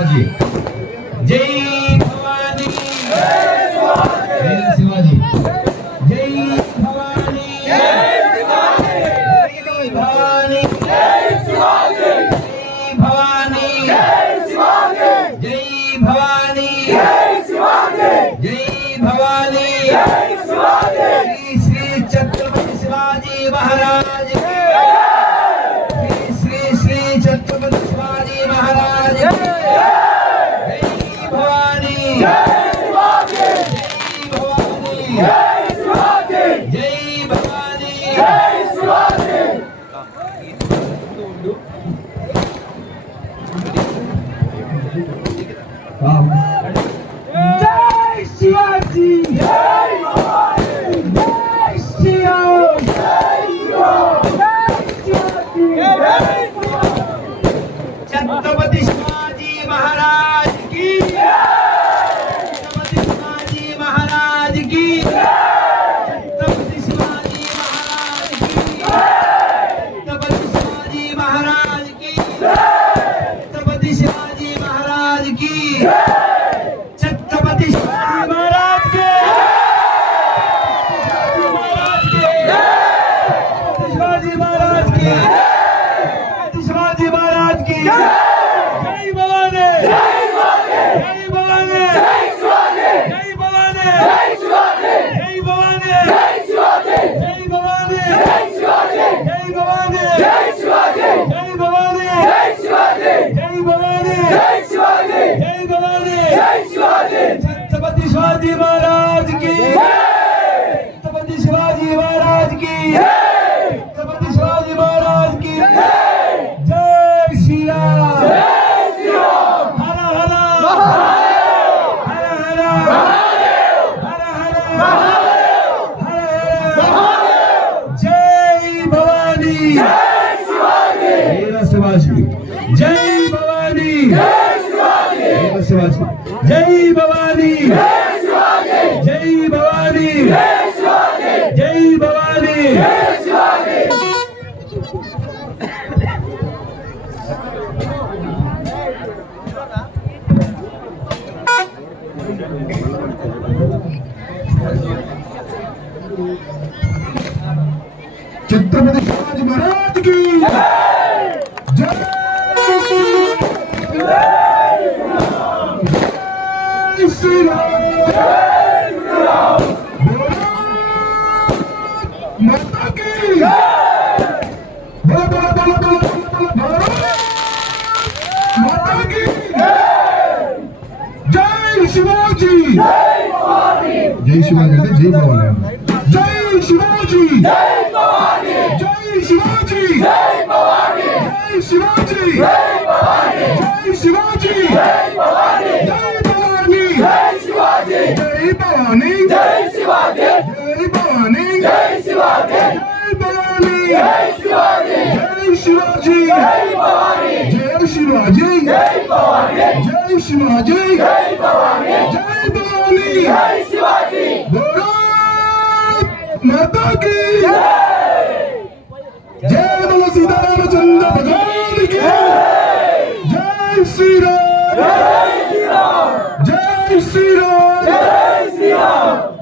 ಶಿವಾಜಿ ಜೈ ಭವಾನಿ ಜೈ ಶಿವಾಜಿ ಜೈ ಭವಾನಿ ಜೈ ಭವಾನಿ ಜೈ ಭವಾನಿ ಜೈ ಭವಾನಿ ಜೈ ಭವಾನಿ 啊。శివాజీ. జై భవానీ. శివాజీ. జై భవానీ. జై భవానీ. జై భవానీ. జై శివాజీ అంటే జై భవాని జై శివాజీ జై భవాని జై శివాజీ జై భవాని జై శివాజీ జై భవాని జై శివాజీ జై భవాని జై Jai Shivaji. Jai Bhavani Jai Shivaji. Jai Bhavani Jai Shivaji. Jai Mataki Jai Jai Mata Sita Ram Chandra Bhagwan Ki Jai. Sion! Hey, Sion!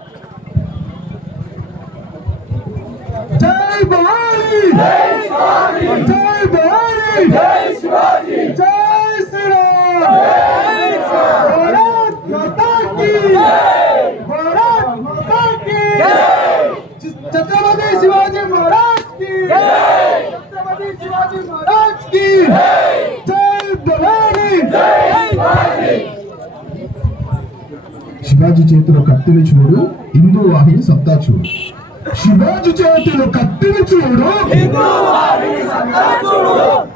Hey, Sion! Hey, Sion! Hey, Shivaji చేతిలో కత్తిని చూడు హిందూ వాహిని సత్తా చూడు. శివాజీ చేతిలో కత్తిని చూడు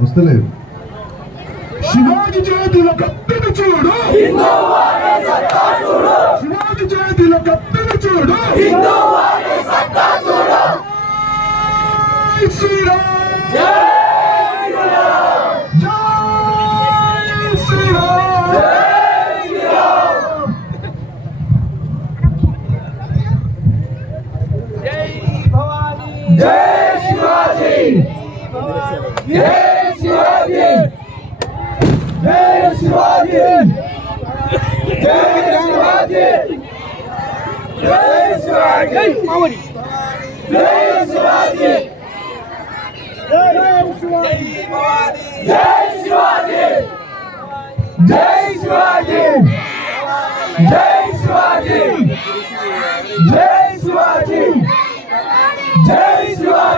వస్తలేదు. శివాజీ చేతిలో కత్తిని చూడు శివాజీ చేతిలో కత్తిని చూడు. శ్రీరామ్! जय शिवाजी जय शिवाजी जय शिवाजी जय शिवाजी जय शिवाजी जय शिवाजी जय शिवाजी जय शिवाजी जय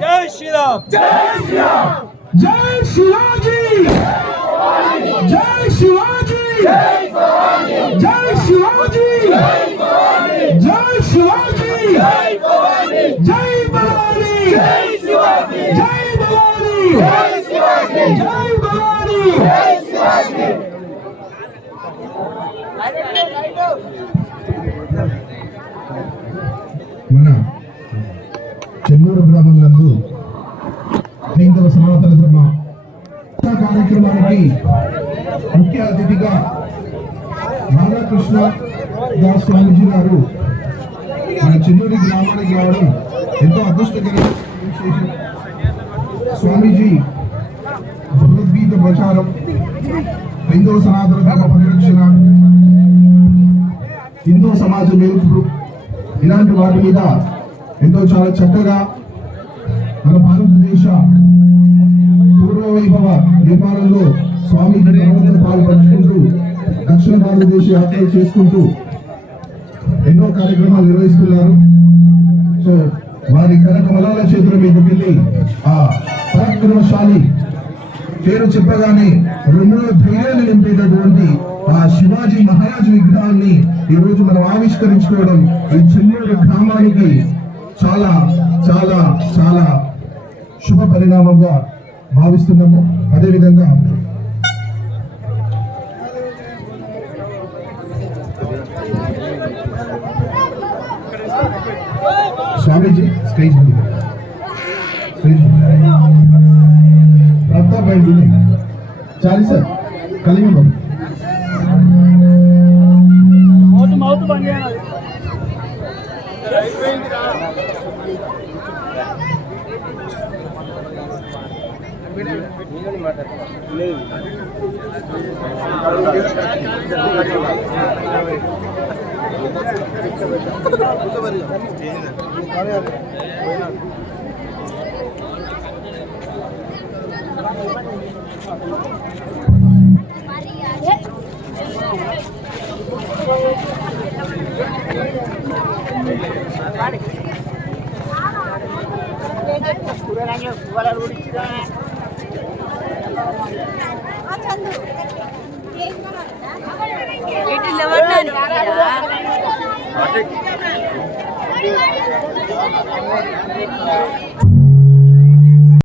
జై శ్రీరామ్ జై శ్రీరామ్ జై శివాజీ జై శివాజీ జై శివాజీ జై శివాజీ జై భవానీ జై శివాజీ జై భవానీ జై శివాజీ జై భవానీ జై శివాజీ మన కార్యక్రమానికి ముఖ్య అతిథిగా రాధాకృష్ణ దాస్ స్వామిజీ గారు మన చిన్నూరి గ్రామానికి రావడం ఎంతో అదృష్టకరమైన స్వామీజీ భగవద్గీత ప్రచారం హిందూ సనాతన ధర్మ పరిరక్షణ హిందూ సమాజ మేలుకు ఇలాంటి వాటి మీద ఎంతో చాలా చక్కగా మన భారతదేశ వైభవ నిర్మాణంలో స్వామి పాల్పంచుకుంటూ దక్షిణ భారతదేశ యాత్ర చేసుకుంటూ ఎన్నో కార్యక్రమాలు నిర్వహిస్తున్నారు. సో వారి కనకమలాల చేతుల మీదకి వెళ్ళి ఆ పరాక్రమశాలి పేరు చెప్పగానే రెండులో ధైర్యాన్ని నింపేటటువంటి ఆ శివాజీ మహారాజ్ విగ్రహాన్ని ఈరోజు మనం ఆవిష్కరించుకోవడం ఈ చెన్నూరు గ్రామానికి చాలా చాలా చాలా శుభ పరిణామంగా భావిస్తున్నాము. అదేవిధంగా స్వామీజీ స్టేజ్ ఉంది ప్రతాప్ అండి చాలి సార్ కలిగి కూరగాయలు కూరలు కూడా ఇచ్చిరా ఇటు లేవడానికి శ్రీ